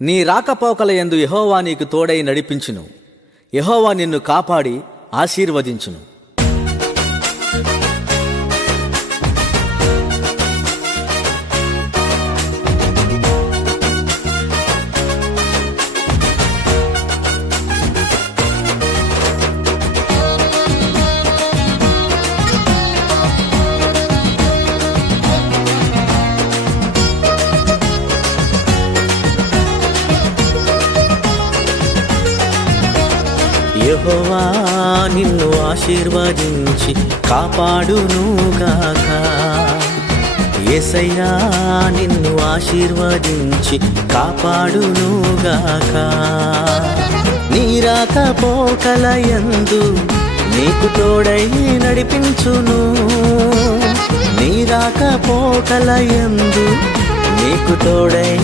నీ రాకపోకలయందు యెహోవా నీకు తోడై నడిపించును. యెహోవా నిన్ను కాపాడి ఆశీర్వదించును. యెహోవా నిన్ను ఆశీర్వదించి కాపాడునుగాక. యేసయ్యా నిన్ను ఆశీర్వదించి కాపాడునుగాక. నీ రాకపోకలయందు నీకు తోడై నడిపించును. నీ రాకపోకలయందు నీకు తోడై